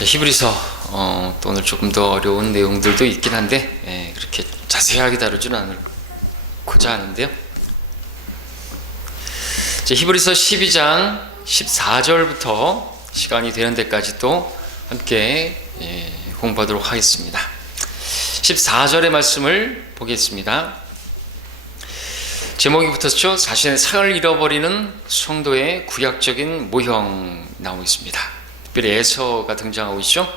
히브리서 또 오늘 조금 더 어려운 내용들도 있긴 한데 그렇게 자세하게 다루지는 않고자 하는데요. 히브리서 12장 14절부터 시간이 되는 데까지 또 함께 공부하도록 하겠습니다. 14절의 말씀을 보겠습니다. 제목이 붙었죠. 자신의 상을 잃어버리는 성도의 구약적인 모형 나오고 있습니다. 특별히 에서가 등장하고 있죠.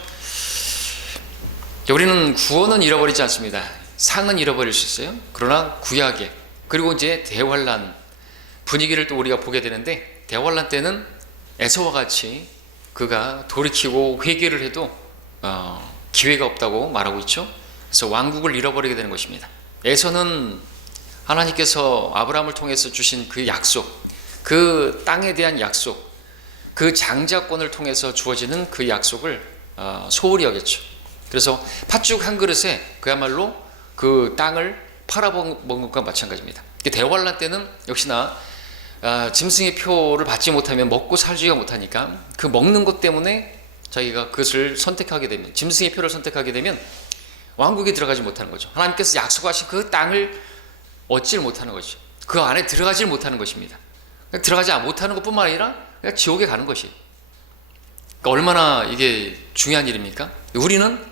우리는 구원은 잃어버리지 않습니다. 상은 잃어버릴 수 있어요. 그러나 구약에 그리고 이제 대환란 분위기를 또 우리가 보게 되는데, 대환란 때는 에서와 같이 그가 돌이키고 회개를 해도 기회가 없다고 말하고 있죠. 그래서 왕국을 잃어버리게 되는 것입니다. 에서는 하나님께서 아브라함을 통해서 주신 그 약속, 그 땅에 대한 약속, 그 장자권을 통해서 주어지는 그 약속을 소홀히 여겼죠. 그래서 팥죽 한 그릇에 그야말로 그 땅을 팔아먹은 것과 마찬가지입니다. 대환란 때는 역시나 짐승의 표를 받지 못하면 먹고 살지가 못하니까 그 먹는 것 때문에 자기가 그것을 선택하게 되면, 짐승의 표를 선택하게 되면 왕국에 들어가지 못하는 거죠. 하나님께서 약속하신 그 땅을 얻지를 못하는 거죠. 그 안에 들어가지 못하는 것입니다. 들어가지 못하는 것뿐만 아니라 그냥 지옥에 가는 것이. 그러니까 얼마나 이게 중요한 일입니까? 우리는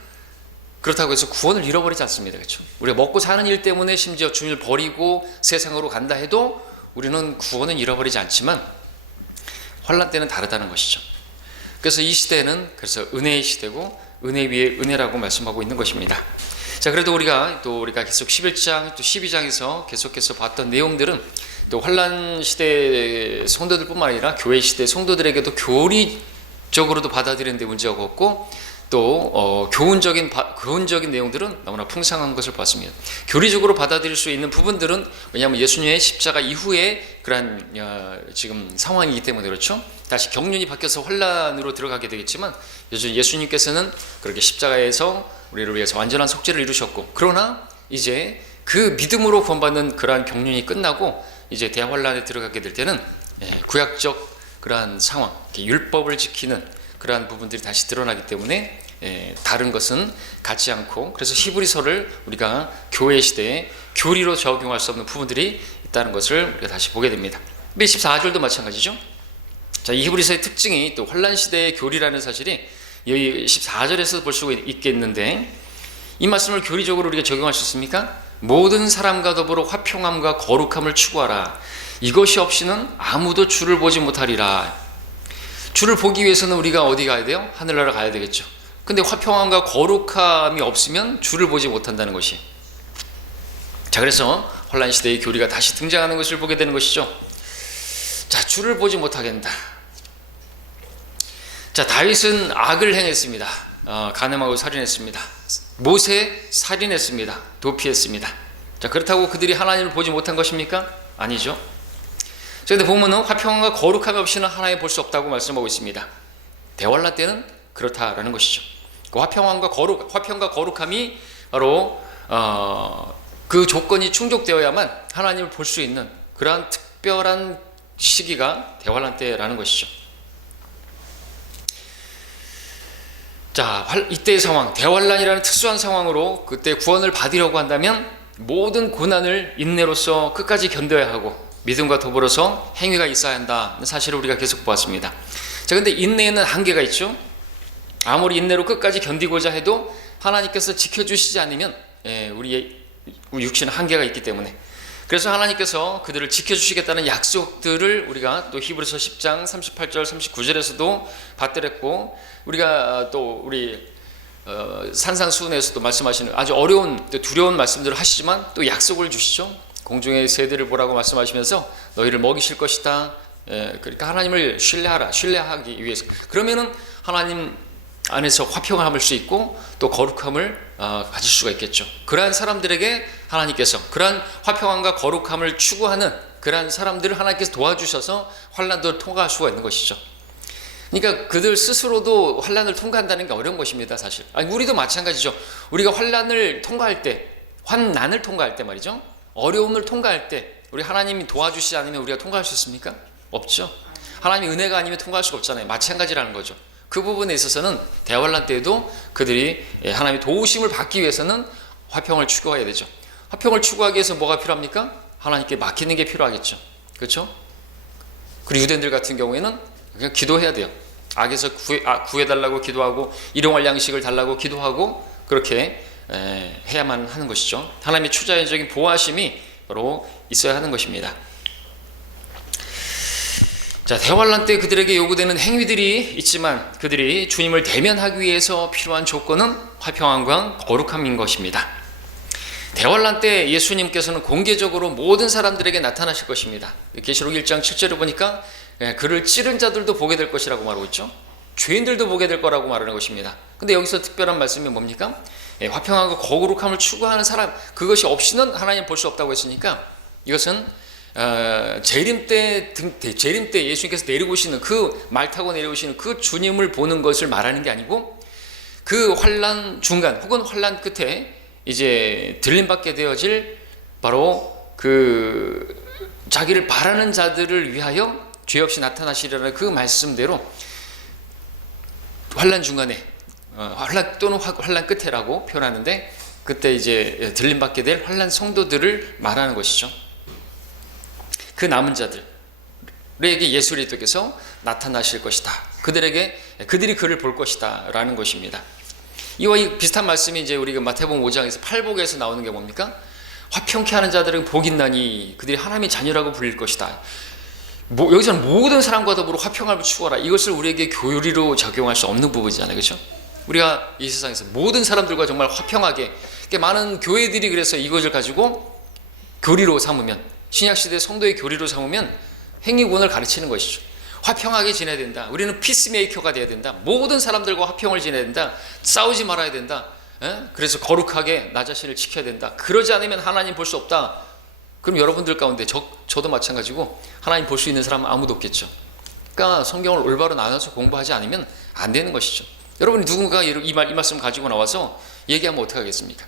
그렇다고 해서 구원을 잃어버리지 않습니다. 그렇죠? 우리가 먹고 사는 일 때문에 심지어 주님을 버리고 세상으로 간다 해도 우리는 구원은 잃어버리지 않지만 환난 때는 다르다는 것이죠. 그래서 이 시대는 그래서 은혜의 시대고 은혜 위에 은혜라고 말씀하고 있는 것입니다. 자, 그래도 우리가 계속 11장 또 12장에서 계속해서 봤던 내용들은 또 환난 시대 성도들뿐만 아니라 교회 시대 성도들에게도 교리적으로도 받아들이는 데 문제가 없고 또 교훈적인 내용들은 너무나 풍성한 것을 봤습니다. 교리적으로 받아들일 수 있는 부분들은 왜냐하면 예수님의 십자가 이후에 그러한 지금 상황이기 때문에 그렇죠. 다시 경륜이 바뀌어서 환난으로 들어가게 되겠지만 예수님께서는 그렇게 십자가에서 우리를 위해서 완전한 속죄를 이루셨고, 그러나 이제 그 믿음으로 구원받는 그러한 경륜이 끝나고 이제 대환란에 들어가게 될 때는 구약적 그러한 상황, 율법을 지키는 그러한 부분들이 다시 드러나기 때문에 다른 것은 같지 않고, 그래서 히브리서를 우리가 교회 시대에 교리로 적용할 수 없는 부분들이 있다는 것을 우리가 다시 보게 됩니다. 14절도 마찬가지죠. 자, 이 히브리서의 특징이 또 환난 시대의 교리라는 사실이 여기 14절에서 볼 수 있겠는데, 이 말씀을 교리적으로 우리가 적용할 수 있습니까? 모든 사람과 더불어 화평함과 거룩함을 추구하라. 이것이 없이는 아무도 주를 보지 못하리라. 주를 보기 위해서는 우리가 어디 가야 돼요? 하늘나라 가야 되겠죠. 근데 화평함과 거룩함이 없으면 주를 보지 못한다는 것이. 자, 그래서 환난 시대의 교리가 다시 등장하는 것을 보게 되는 것이죠. 자, 주를 보지 못하게 된다. 자, 다윗은 악을 행했습니다. 간음하고 살인했습니다. 모세 살인했습니다. 도피했습니다. 자, 그렇다고 그들이 하나님을 보지 못한 것입니까? 아니죠. 그런데 보면은 화평함과 거룩함이 없이는 하나님을 볼 수 없다고 말씀하고 있습니다. 대환란 때는 그렇다라는 것이죠. 그 화평과 거룩함이 바로 그 조건이 충족되어야만 하나님을 볼 수 있는 그러한 특별한 시기가 대환란 때라는 것이죠. 자, 이때의 상황, 대환란이라는 특수한 상황으로 그때 구원을 받으려고 한다면 모든 고난을 인내로서 끝까지 견뎌야 하고 믿음과 더불어서 행위가 있어야 한다는 사실을 우리가 계속 보았습니다. 자, 근데 인내에는 한계가 있죠. 아무리 인내로 끝까지 견디고자 해도 하나님께서 지켜주시지 않으면 우리 육신은 한계가 있기 때문에, 그래서 하나님께서 그들을 지켜주시겠다는 약속들을 우리가 또 히브리서 10장 38절 39절에서도 받들었고, 우리가 또 우리 산상수훈에서도 말씀하시는 아주 어려운 두려운 말씀들을 하시지만 또 약속을 주시죠. 공중의 새들을 보라고 말씀하시면서 너희를 먹이실 것이다. 그러니까 하나님을 신뢰하기 위해서. 그러면은 하나님 안에서 화평함을 수 있고 또 거룩함을 가질 수가 있겠죠. 그러한 사람들에게 하나님께서 그러한 화평함과 거룩함을 추구하는 그러한 사람들을 하나님께서 도와주셔서 환난도 통과할 수가 있는 것이죠. 그러니까 그들 스스로도 환난을 통과한다는 게 어려운 것입니다, 사실. 아니, 우리도 마찬가지죠. 우리가 환난을 통과할 때 말이죠. 어려움을 통과할 때 우리 하나님이 도와주시지 않으면 우리가 통과할 수 있습니까? 없죠. 하나님의 은혜가 아니면 통과할 수가 없잖아요. 마찬가지라는 거죠. 그 부분에 있어서는 대환란 때에도 그들이 하나님의 도우심을 받기 위해서는 화평을 추구해야 되죠. 화평을 추구하기 위해서 뭐가 필요합니까? 하나님께 맡기는 게 필요하겠죠. 그렇죠? 그리고 유대인들 같은 경우에는 그냥 기도해야 돼요. 악에서 구해달라고 기도하고 일용할 양식을 달라고 기도하고 그렇게 해야만 하는 것이죠. 하나님의 초자연적인 보호하심이 바로 있어야 하는 것입니다. 자, 대환란 때 그들에게 요구되는 행위들이 있지만 그들이 주님을 대면하기 위해서 필요한 조건은 화평함과 거룩함인 것입니다. 대환란 때 예수님께서는 공개적으로 모든 사람들에게 나타나실 것입니다. 계시록 1장 7절을 보니까 그를 찌른 자들도 보게 될 것이라고 말하고 있죠. 죄인들도 보게 될 거라고 말하는 것입니다. 근데 여기서 특별한 말씀이 뭡니까? 화평하고 거룩함을 추구하는 사람, 그것이 없이는 하나님 볼 수 없다고 했으니까 이것은 재림 때 예수님께서 내려오시는 그 말 타고 내려오시는 그 주님을 보는 것을 말하는 게 아니고 그 환난 중간 혹은 환난 끝에 이제 들림받게 되어질 바로 그 자기를 바라는 자들을 위하여 죄 없이 나타나시려는 그 말씀대로 환난 중간에 환난 또는 환난 끝에라고 표현하는데 그때 이제 들림받게 될 환난 성도들을 말하는 것이죠. 그 남은 자들에게 예수 그리스도께서 나타나실 것이다. 그들이 그를 볼 것이다 라는 것입니다. 이와 비슷한 말씀이 이제 우리가 마태복음 5장에서 팔복에서 나오는 게 뭡니까? 화평케 하는 자들은 복이 있나니 그들이 하나님의 자녀라고 불릴 것이다. 여기서는 모든 사람과 더불어 화평함을 추구하라. 이것을 우리에게 교리로 적용할 수 없는 부분이잖아요. 그렇죠? 우리가 이 세상에서 모든 사람들과 정말 화평하게 많은 교회들이 그래서 이것을 가지고 교리로 삼으면 신약시대 성도의 교리로 삼으면 행위군을 가르치는 것이죠. 화평하게 지내야 된다. 우리는 피스메이커가 돼야 된다. 모든 사람들과 화평을 지내야 된다. 싸우지 말아야 된다. 그래서 거룩하게 나 자신을 지켜야 된다. 그러지 않으면 하나님 볼 수 없다. 그럼 여러분들 가운데 저도 마찬가지고 하나님 볼 수 있는 사람은 아무도 없겠죠. 그러니까 성경을 올바로 나눠서 공부하지 않으면 안 되는 것이죠. 여러분이 누군가 이 말씀 가지고 나와서 얘기하면 어떻게 하겠습니까?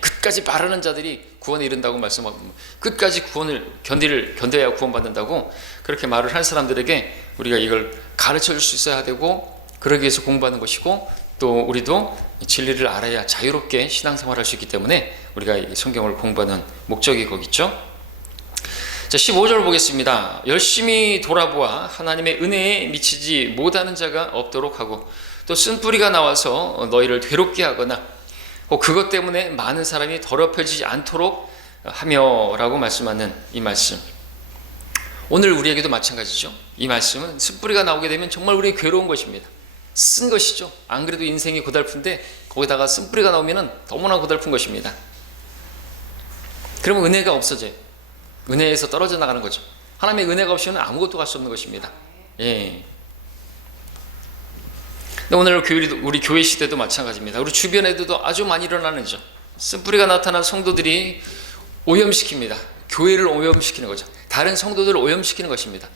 끝까지 바라는 자들이 구원에 이른다고 말씀하고 끝까지 구원을 견뎌야 구원받는다고 그렇게 말을 한 사람들에게 우리가 이걸 가르쳐 줄 수 있어야 되고 그러기 위해서 공부하는 것이고 또 우리도 진리를 알아야 자유롭게 신앙생활할 수 있기 때문에 우리가 이 성경을 공부하는 목적이 거기죠. 자, 15절 보겠습니다. 열심히 돌아보아 하나님의 은혜에 미치지 못하는 자가 없도록 하고 또 쓴뿌리가 나와서 너희를 괴롭게 하거나 그것 때문에 많은 사람이 더럽혀지지 않도록 하며 라고 말씀하는 이 말씀, 오늘 우리에게도 마찬가지죠. 이 말씀은 쓴뿌리가 나오게 되면 정말 우리에게 괴로운 것입니다. 쓴 것이죠. 안 그래도 인생이 고달픈데 거기다가 쓴뿌리가 나오면 너무나 고달픈 것입니다. 그러면 은혜가 없어져요. 은혜에서 떨어져 나가는 거죠. 하나님의 은혜가 없이는 아무것도 할 수 없는 것입니다. 오늘 우리 교회 시대도 마찬가지입니다. 우리 주변에도 아주 많이 일어나는 거죠. 쓴뿌리가 나타난 성도들이 오염시킵니다. 교회를 오염시키는 거죠. 다른 성도들을 오염시키는 것입니다.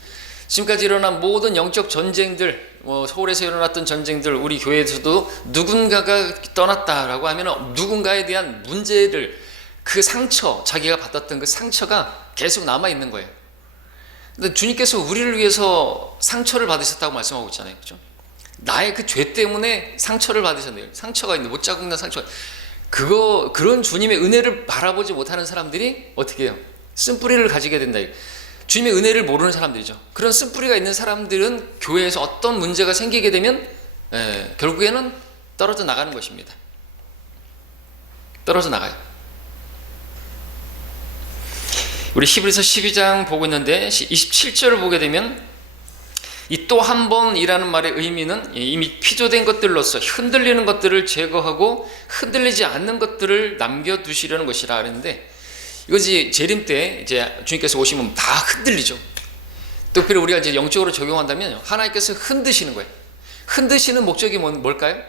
지금까지 일어난 모든 영적 전쟁들, 서울에서 일어났던 전쟁들, 우리 교회에서도 누군가가 떠났다라고 하면 누군가에 대한 문제를, 그 상처, 자기가 받았던 그 상처가 계속 남아있는 거예요. 근데 주님께서 우리를 위해서 상처를 받으셨다고 말씀하고 있잖아요. 그렇죠? 나의 그 죄 때문에 상처를 받으셨네요. 상처가 있는데 못 자국난 상처가. 그런 주님의 은혜를 바라보지 못하는 사람들이 어떻게 해요? 쓴뿌리를 가지게 된다. 주님의 은혜를 모르는 사람들이죠. 그런 쓴뿌리가 있는 사람들은 교회에서 어떤 문제가 생기게 되면 결국에는 떨어져 나가는 것입니다. 떨어져 나가요. 우리 히브리서 12장 보고 있는데 27절을 보게 되면 이 또 한 번이라는 말의 의미는 이미 피조된 것들로서 흔들리는 것들을 제거하고 흔들리지 않는 것들을 남겨두시려는 것이라 그랬는데, 이것이 재림 때 이제 주님께서 오시면 다 흔들리죠. 특별히 우리가 이제 영적으로 적용한다면 하나님께서 흔드시는 거예요. 흔드시는 목적이 뭘까요?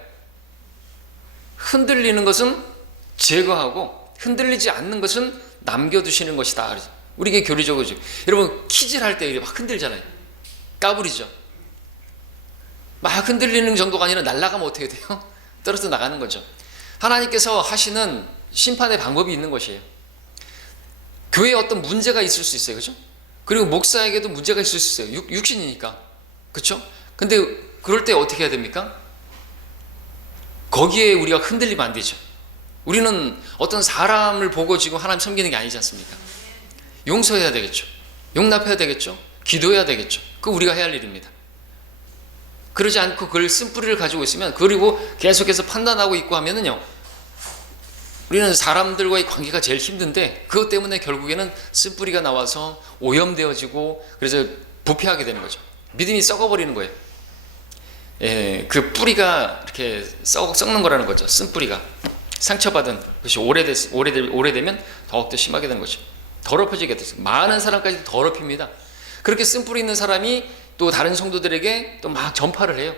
흔들리는 것은 제거하고 흔들리지 않는 것은 남겨두시는 것이다. 우리에게 교리적으로, 여러분 키질 할 때 막 흔들잖아요. 까불이죠. 막 흔들리는 정도가 아니라 날아가면 어떻게 돼요? 떨어져 나가는 거죠. 하나님께서 하시는 심판의 방법이 있는 것이에요. 교회에 어떤 문제가 있을 수 있어요. 그렇죠? 그리고 목사에게도 문제가 있을 수 있어요. 육신이니까. 그렇죠? 근데 그럴 때 어떻게 해야 됩니까? 거기에 우리가 흔들리면 안 되죠. 우리는 어떤 사람을 보고 지금 하나님 섬기는 게 아니지 않습니까? 용서해야 되겠죠. 용납해야 되겠죠. 기도해야 되겠죠. 그거 우리가 해야 할 일입니다. 그러지 않고 그걸 쓴뿌리를 가지고 있으면, 그리고 계속해서 판단하고 있고 하면은요, 우리는 사람들과의 관계가 제일 힘든데 그것 때문에 결국에는 쓴뿌리가 나와서 오염되어지고 그래서 부패하게 되는 거죠. 믿음이 썩어버리는 거예요. 예, 그 뿌리가 이렇게 썩는 거라는 거죠. 쓴뿌리가 상처받은 것이 오래되면 더욱더 심하게 되는 거죠. 더럽혀지게 돼서 많은 사람까지 더럽힙니다. 그렇게 쓴뿌리 있는 사람이 또 다른 성도들에게 또 막 전파를 해요.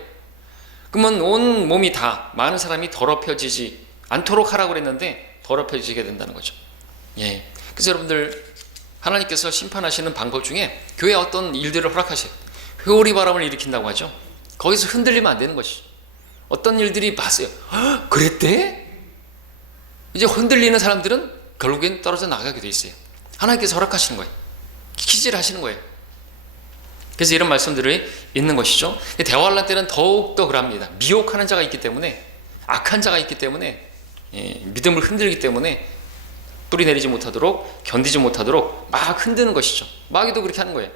그러면 온 몸이 다, 많은 사람이 더럽혀지지 않도록 하라고 그랬는데 더럽혀지게 된다는 거죠. 예. 그래서 여러분들, 하나님께서 심판하시는 방법 중에 교회에 어떤 일들을 허락하세요. 회오리 바람을 일으킨다고 하죠. 거기서 흔들리면 안 되는 것이죠. 어떤 일들이 봤어요. 그랬대? 이제 흔들리는 사람들은 결국엔 떨어져 나가게 돼 있어요. 하나님께서 허락하시는 거예요. 키질하시는 거예요. 그래서 이런 말씀들이 있는 것이죠. 대환란 때는 더욱더 그럽니다. 미혹하는 자가 있기 때문에, 악한 자가 있기 때문에, 믿음을 흔들기 때문에 뿌리 내리지 못하도록, 견디지 못하도록 막 흔드는 것이죠. 마귀도 그렇게 하는 거예요.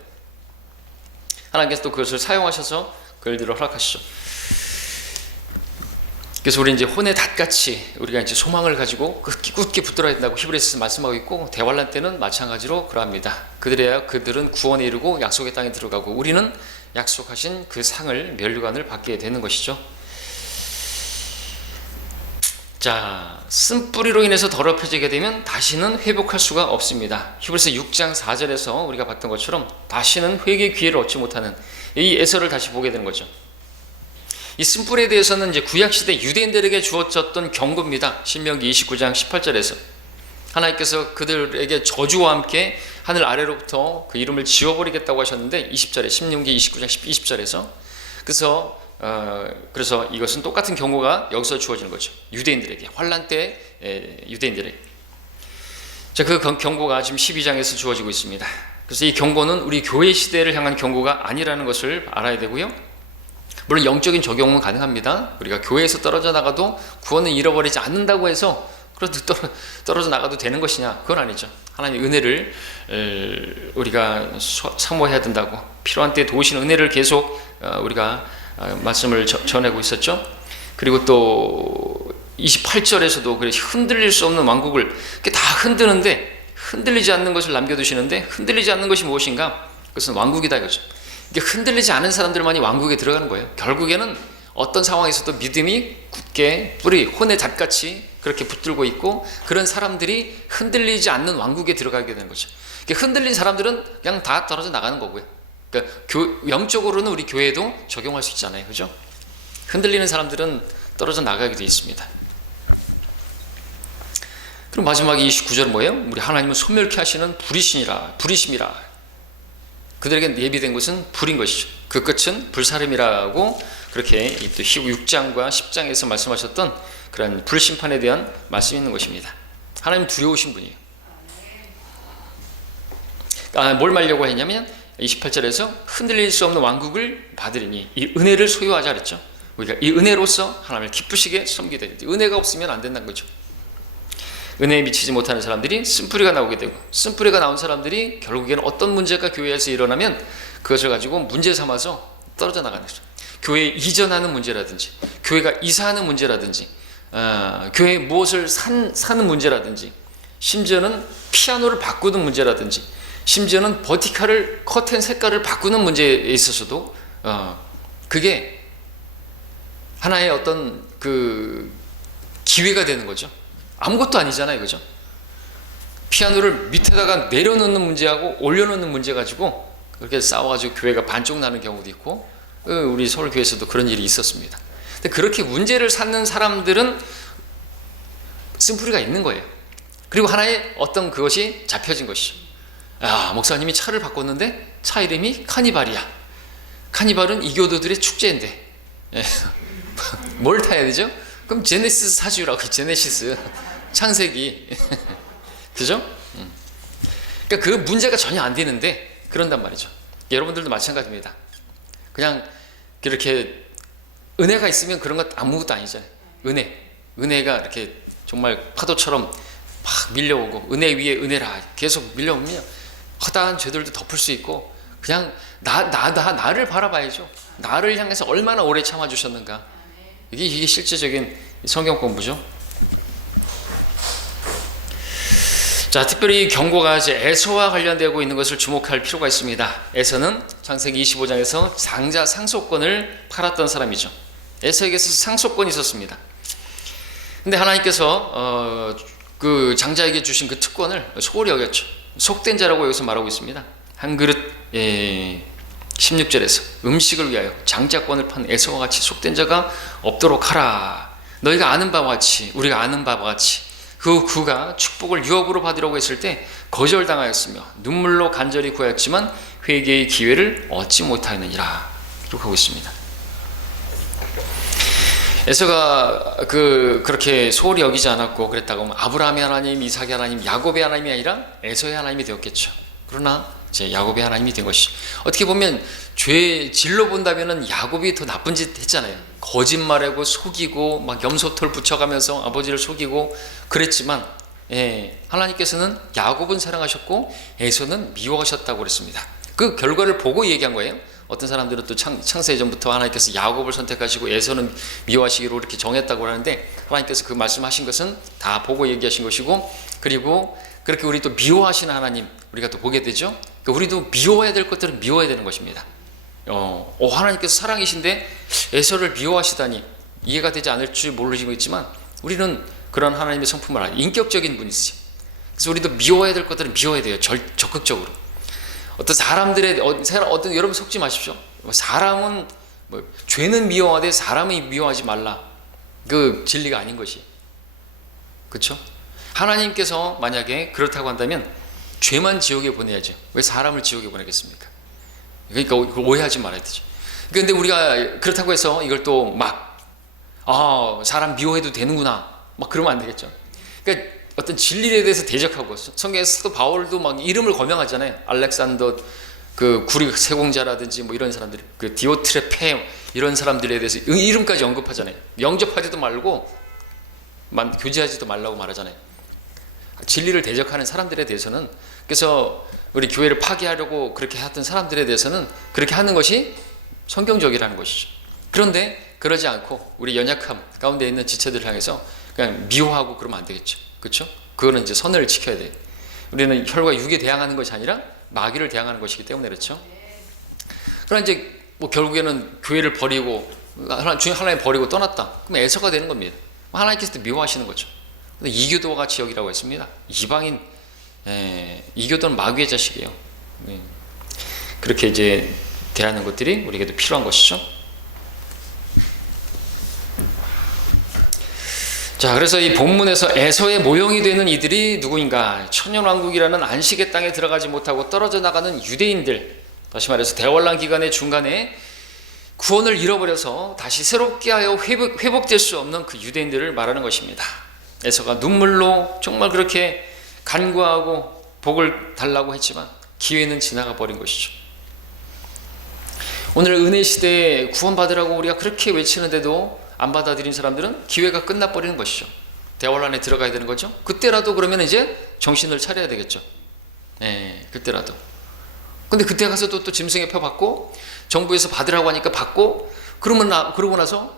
하나님께서 또 그것을 사용하셔서 그 일들을 허락하시죠. 그래서 우리 이제 혼의 닷같이 우리가 이제 소망을 가지고 굳게 붙들어야 된다고 히브리서에서 말씀하고 있고, 대환란 때는 마찬가지로 그러합니다. 그들은 구원에 이르고 약속의 땅에 들어가고 우리는 약속하신 그 상을, 면류관을 받게 되는 것이죠. 자, 쓴뿌리로 인해서 더럽혀지게 되면 다시는 회복할 수가 없습니다. 히브리서 6장 4절에서 우리가 봤던 것처럼 다시는 회개의 기회를 얻지 못하는 이 에서를 다시 보게 되는 거죠. 이 쓴뿌리에 대해서는 이제 구약시대 유대인들에게 주어졌던 경고입니다. 신명기 29장 18절에서 하나님께서 그들에게 저주와 함께 하늘 아래로부터 그 이름을 지워버리겠다고 하셨는데, 20절에, 신명기 29장 20절에서 그래서 이것은 똑같은 경고가 여기서 주어지는 거죠. 유대인들에게, 환란 때 유대인들에게. 자, 그 경고가 지금 12장에서 주어지고 있습니다. 그래서 이 경고는 우리 교회 시대를 향한 경고가 아니라는 것을 알아야 되고요. 물론 영적인 적용은 가능합니다. 우리가 교회에서 떨어져 나가도 구원을 잃어버리지 않는다고 해서 그래도 떨어져 나가도 되는 것이냐? 그건 아니죠. 하나님의 은혜를 우리가 사모해야 된다고, 필요한 때에 도우시는 은혜를 계속 우리가 말씀을 전하고 있었죠. 그리고 또 28절에서도 그래, 흔들릴 수 없는 왕국을 다 흔드는데 흔들리지 않는 것을 남겨두시는데, 흔들리지 않는 것이 무엇인가? 그것은 왕국이다 이거죠. 이게 흔들리지 않은 사람들만이 왕국에 들어가는 거예요. 결국에는 어떤 상황에서도 믿음이 굳게 뿌리, 혼의 잣같이 그렇게 붙들고 있고, 그런 사람들이 흔들리지 않는 왕국에 들어가게 되는 거죠. 흔들린 사람들은 그냥 다 떨어져 나가는 거고요. 그러니까 영적으로는 우리 교회도 적용할 수 있잖아요. 그죠? 흔들리는 사람들은 떨어져 나가게 되어 있습니다. 그럼 마지막에 29절 뭐예요? 우리 하나님은 소멸케 하시는 불이심이라. 그들에게 예비된 것은 불인 것이죠. 그 끝은 불사름이라고 그렇게 또 6장과 10장에서 말씀하셨던 그런 불심판에 대한 말씀이 있는 것입니다. 하나님 두려우신 분이에요. 뭘 말려고 했냐면 28절에서 흔들릴 수 없는 왕국을 받으리니, 이 은혜를 소유하자 그랬죠. 우리가 이 은혜로서 하나님을 기쁘시게 섬기게 됩니다. 은혜가 없으면 안 된다는 거죠. 은혜에 미치지 못하는 사람들이 쓴뿌리가 나오게 되고, 쓴뿌리가 나온 사람들이 결국에는 어떤 문제가 교회에서 일어나면 그것을 가지고 문제 삼아서 떨어져 나가는 거죠. 교회에 이전하는 문제라든지, 교회가 이사하는 문제라든지, 교회에 무엇을 사는 문제라든지, 심지어는 피아노를 바꾸는 문제라든지, 심지어는 버티칼을 커튼 색깔을 바꾸는 문제에 있어서도 그게 하나의 어떤 그 기회가 되는 거죠. 아무것도 아니잖아요. 그죠? 피아노를 밑에다가 내려놓는 문제하고 올려놓는 문제 가지고 그렇게 싸워가지고 교회가 반쪽 나는 경우도 있고, 우리 서울교회에서도 그런 일이 있었습니다. 근데 그렇게 문제를 삼는 사람들은 쓴뿌리가 있는 거예요. 그리고 하나의 어떤 그것이 잡혀진 것이죠. 목사님이 차를 바꿨는데 차 이름이 카니발이야. 카니발은 이교도들의 축제인데 뭘 타야 되죠? 그럼 제네시스 사주라고. 제네시스, 창세기. 그죠? 그러니까 그 문제가 전혀 안 되는데 그런단 말이죠. 여러분들도 마찬가지입니다. 그냥 이렇게 은혜가 있으면 그런 것 아무것도 아니잖아요. 은혜가 이렇게 정말 파도처럼 막 밀려오고 은혜 위에 은혜라 계속 밀려오면 허다한 죄들도 덮을 수 있고 그냥 나를 바라봐야죠. 나를 향해서 얼마나 오래 참아주셨는가. 이게 실제적인 성경 공부죠. 자, 특별히 경고가 이제 에서와 관련되고 있는 것을 주목할 필요가 있습니다. 에서는 창세기 25장에서 장자 상속권을 팔았던 사람이죠. 에서에게서 상속권이 있었습니다. 근데 하나님께서 그 장자에게 주신 그 특권을 소홀히 여겼죠. 속된 자라고 여기서 말하고 있습니다. 한 그릇 16절에서 음식을 위하여 장자권을 판 에서와 같이 속된 자가 없도록 하라. 너희가 아는 바와 같이 우리가 아는 바와 같이 그 그가 축복을 유업으로 받으려고 했을 때 거절당하였으며 눈물로 간절히 구하였지만 회개의 기회를 얻지 못하였느니라. 기록하고 있습니다. 에서가 그렇게 소홀히 여기지 않았고 그랬다고 하면 아브라함의 하나님, 이삭의 하나님, 야곱의 하나님이 아니라 에서의 하나님이 되었겠죠. 그러나 이제 야곱의 하나님이 된 것이 어떻게 보면 죄 질로 본다면은 야곱이 더 나쁜 짓 했잖아요. 거짓말하고 속이고 막 염소털 붙여가면서 아버지를 속이고 그랬지만 하나님께서는 야곱은 사랑하셨고 에서는 미워하셨다고 그랬습니다. 그 결과를 보고 얘기한 거예요. 어떤 사람들은 또 창세 전부터 하나님께서 야곱을 선택하시고 에서는 미워하시기로 이렇게 정했다고 하는데 하나님께서 그 말씀하신 것은 다 보고 얘기하신 것이고 그리고 그렇게 우리 또 미워하시는 하나님 우리가 또 보게 되죠. 그러니까 우리도 미워해야 될 것들은 미워해야 되는 것입니다. 하나님께서 사랑이신데 에서를 미워하시다니 이해가 되지 않을 줄 모르지만 우리는 그런 하나님의 성품을 알아요. 인격적인 분이시죠. 그래서 우리도 미워해야 될 것들은 미워해야 돼요. 적극적으로. 어떤 사람들의 여러분 속지 마십시오. 사람은 죄는 미워하되 사람이 미워하지 말라. 그 진리가 아닌 것이. 그렇죠? 하나님께서 만약에 그렇다고 한다면 죄만 지옥에 보내야죠. 왜 사람을 지옥에 보내겠습니까? 그러니까 오해하지 말아야 되죠. 그런데 우리가 그렇다고 해서 이걸 또 막 사람 미워해도 되는구나 막 그러면 안 되겠죠. 그러니까 어떤 진리에 대해서 대적하고 성경에서 또 바울도 막 이름을 거명하잖아요. 알렉산더 그 구리 세공자라든지 뭐 이런 사람들, 그 디오트레페 이런 사람들에 대해서 이름까지 언급하잖아요. 영접하지도 말고 교제하지도 말라고 말하잖아요. 진리를 대적하는 사람들에 대해서는 그래서 우리 교회를 파괴하려고 그렇게 했던 사람들에 대해서는 그렇게 하는 것이 성경적이라는 것이죠. 그런데 그러지 않고 우리 연약함 가운데 있는 지체들을 향해서 그냥 미워하고 그러면 안 되겠죠. 그렇죠? 그거는 이제 선을 지켜야 돼요. 우리는 혈과 육에 대항하는 것이 아니라 마귀를 대항하는 것이기 때문에 그렇죠. 그러나 이제 결국에는 교회를 버리고 하나님 버리고 떠났다. 그럼 에서가 되는 겁니다. 하나님께서도 미워하시는 거죠. 이교도와 같이 여기라고 했습니다. 이방인 이교도는 마귀의 자식이에요. 그렇게 이제 대하는 것들이 우리에게도 필요한 것이죠. 자, 그래서 이 본문에서 에서의 모형이 되는 이들이 누구인가? 천년왕국이라는 안식의 땅에 들어가지 못하고 떨어져 나가는 유대인들, 다시 말해서 대환란 기간의 중간에 구원을 잃어버려서 다시 새롭게 하여 회복될 수 없는 그 유대인들을 말하는 것입니다. 에서가 눈물로 정말 그렇게 간구하고 복을 달라고 했지만 기회는 지나가 버린 것이죠. 오늘 은혜 시대에 구원받으라고 우리가 그렇게 외치는데도 안 받아들인 사람들은 기회가 끝나버리는 것이죠. 대환란에 들어가야 되는 거죠. 그때라도 그러면 이제 정신을 차려야 되겠죠. 그때라도. 근데 그때 가서 또 짐승의 표 받고 정부에서 받으라고 하니까 받고 그러고 나서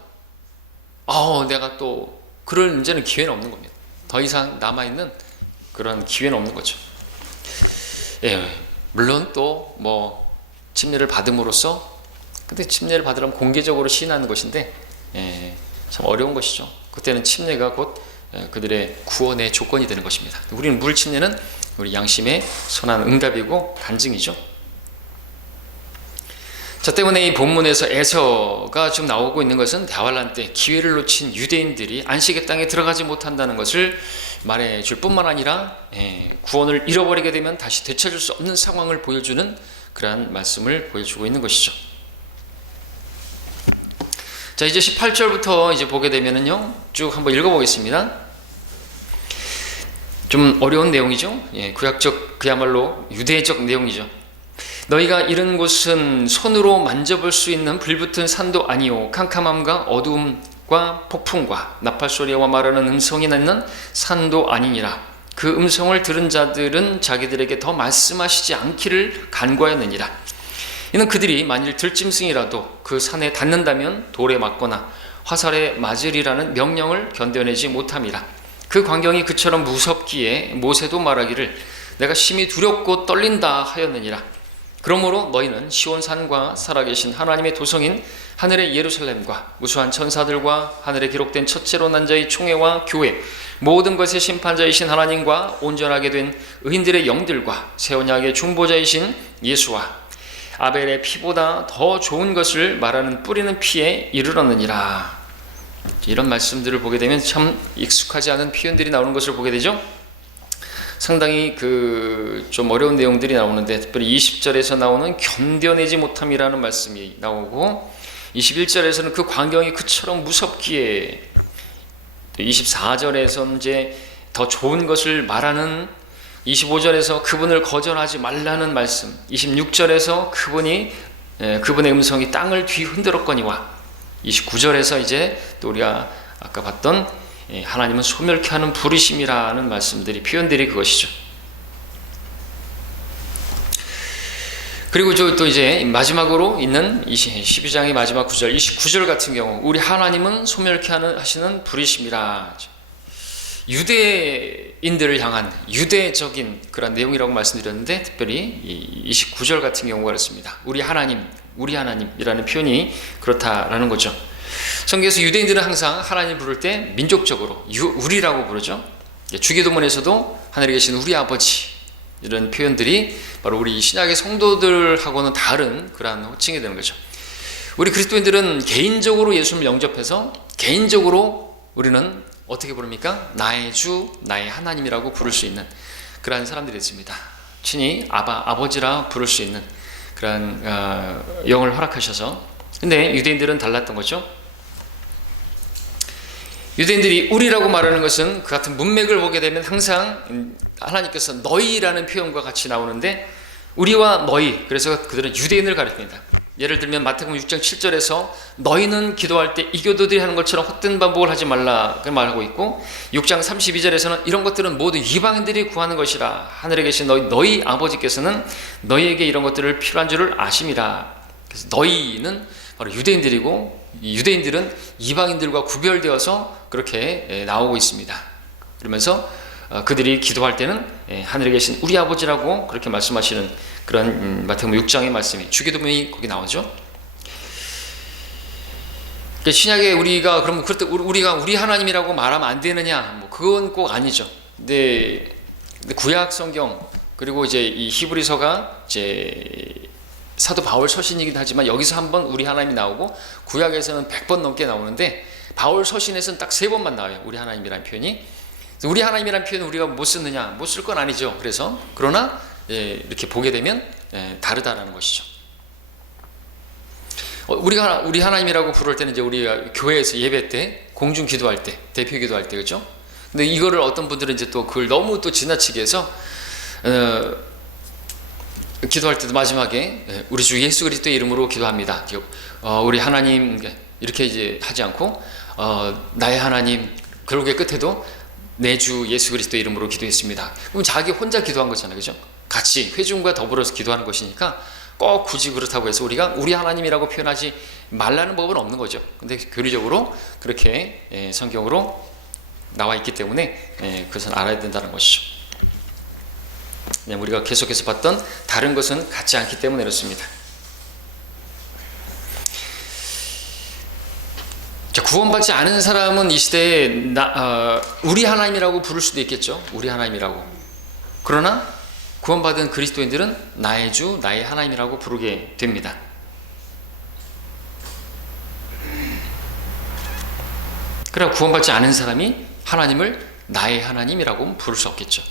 내가 또 그럴 이제는 기회는 없는 겁니다. 더 이상 남아있는 그런 기회는 없는 거죠. 물론 또 침례를 받음으로써 근데 침례를 받으려면 공개적으로 시인하는 것인데 참 어려운 것이죠. 그때는 침례가 곧 그들의 구원의 조건이 되는 것입니다. 우리는 물 침례는 우리 양심의 선한 응답이고 간증이죠. 자, 때문에 이 본문에서 에서가 지금 나오고 있는 것은 대환란 때 기회를 놓친 유대인들이 안식의 땅에 들어가지 못한다는 것을 말해줄 뿐만 아니라 구원을 잃어버리게 되면 다시 되찾을 수 없는 상황을 보여주는 그러한 말씀을 보여주고 있는 것이죠. 자, 이제 18절부터 이제 보게 되면은요, 쭉 한번 읽어보겠습니다. 좀 어려운 내용이죠. 구약적, 그야말로 유대적 내용이죠. 너희가 이른 곳은 손으로 만져볼 수 있는 불붙은 산도 아니요 캄캄함과 어두움과 폭풍과 나팔소리와 말하는 음성이 나는 산도 아니니라. 그 음성을 들은 자들은 자기들에게 더 말씀하시지 않기를 간구하였느니라. 이는 그들이 만일 들짐승이라도 그 산에 닿는다면 돌에 맞거나 화살에 맞으리라는 명령을 견뎌내지 못함이라. 그 광경이 그처럼 무섭기에 모세도 말하기를 내가 심히 두렵고 떨린다 하였느니라. 그러므로 너희는 시온산과 살아계신 하나님의 도성인 하늘의 예루살렘과 무수한 천사들과 하늘에 기록된 첫째로 난 자의 총회와 교회 모든 것의 심판자이신 하나님과 온전하게 된 의인들의 영들과 새 언약의 중보자이신 예수와 아벨의 피보다 더 좋은 것을 말하는 뿌리는 피에 이르렀느니라. 이런 말씀들을 보게 되면 참 익숙하지 않은 표현들이 나오는 것을 보게 되죠. 상당히 좀 어려운 내용들이 나오는데, 특별히 20절에서 나오는 견뎌내지 못함이라는 말씀이 나오고, 21절에서는 그 광경이 그처럼 무섭기에, 24절에서 이제 더 좋은 것을 말하는, 25절에서 그분을 거절하지 말라는 말씀, 26절에서 그분의 음성이 땅을 뒤흔들었거니와, 29절에서 이제 또 우리가 아까 봤던 하나님은 소멸케 하는 불이심이라는 말씀들이, 표현들이 그것이죠. 그리고 또 이제 마지막으로 있는 12장의 마지막 9절, 29절 같은 경우 우리 하나님은 소멸케 하시는 불이심이라. 유대인들을 향한 유대적인 그런 내용이라고 말씀드렸는데, 특별히 29절 같은 경우가 그렇습니다. 우리 하나님이라는 표현이 그렇다라는 거죠. 성경에서 유대인들은 항상 하나님 부를 때 민족적으로 우리라고 부르죠. 주기도문에서도 하늘에 계신 우리 아버지, 이런 표현들이 바로 우리 신약의 성도들하고는 다른 그러한 호칭이 되는 거죠. 우리 그리스도인들은 개인적으로 예수님을 영접해서 개인적으로 우리는 어떻게 부릅니까? 나의 주, 나의 하나님이라고 부를 수 있는 그러한 사람들이 있습니다. 친히 아버지라 부를 수 있는 그러한 영을 허락하셔서. 근데 유대인들은 달랐던 거죠. 유대인들이 우리라고 말하는 것은 그 같은 문맥을 보게 되면 항상 하나님께서 너희라는 표현과 같이 나오는데, 우리와 너희, 그래서 그들은 유대인을 가리킵니다. 예를 들면 마태복음 6장 7절에서 너희는 기도할 때 이교도들이 하는 것처럼 헛된 반복을 하지 말라 말하고 있고, 6장 32절에서는 이런 것들은 모두 이방인들이 구하는 것이라. 하늘에 계신 너희 아버지께서는 너희에게 이런 것들을 필요한 줄을 아심이라. 그래서 너희는 바로 유대인들이고, 유대인들은 이방인들과 구별되어서 그렇게 나오고 있습니다. 그러면서 그들이 기도할 때는 하늘에 계신 우리 아버지라고 그렇게 말씀하시는 그런 마태복음 6장의 말씀이, 주기도문이 거기 나오죠. 신약에 우리가 그럼 그럴 때 우리가 우리 하나님이라고 말하면 안 되느냐? 그건 꼭 아니죠. 근데 구약 성경, 그리고 이제 이 히브리서가 이제 사도 바울 서신이긴 하지만 여기서 한번 우리 하나님이 나오고, 구약에서는 100번 넘게 나오는데 바울 서신에서는 딱 3번만 나와요. 우리 하나님이라는 표현이. 우리 하나님이라는 표현은 우리가 못 쓰느냐? 못 쓸 건 아니죠. 그러나 이렇게 보게 되면 다르다라는 것이죠. 우리가 우리 하나님이라고 부를 때는 이제 우리가 교회에서 예배 때, 공중 기도할 때, 대표 기도할 때, 그렇죠? 근데 이거를 어떤 분들은 이제 또 그걸 너무 또 지나치게 해서 기도할 때도 마지막에 우리 주 예수 그리스도의 이름으로 기도합니다. 우리 하나님 이렇게 이제 하지 않고 나의 하나님, 결국에 끝에도 내 주 예수 그리스도의 이름으로 기도했습니다. 그럼 자기 혼자 기도한 거잖아요, 그죠? 같이 회중과 더불어서 기도하는 것이니까 꼭 굳이 그렇다고 해서 우리가 우리 하나님이라고 표현하지 말라는 법은 없는 거죠. 근데 교리적으로 그렇게 성경으로 나와 있기 때문에 그것은 알아야 된다는 것이죠. 우리가 계속해서 봤던 다른 것은 같지 않기 때문에 그렇습니다. 자, 구원받지 않은 사람은 이 시대에 우리 하나님이라고 부를 수도 있겠죠. 우리 하나님이라고. 그러나 구원받은 그리스도인들은 나의 주, 나의 하나님이라고 부르게 됩니다. 그러나 구원받지 않은 사람이 하나님을 나의 하나님이라고 부를 수 없겠죠.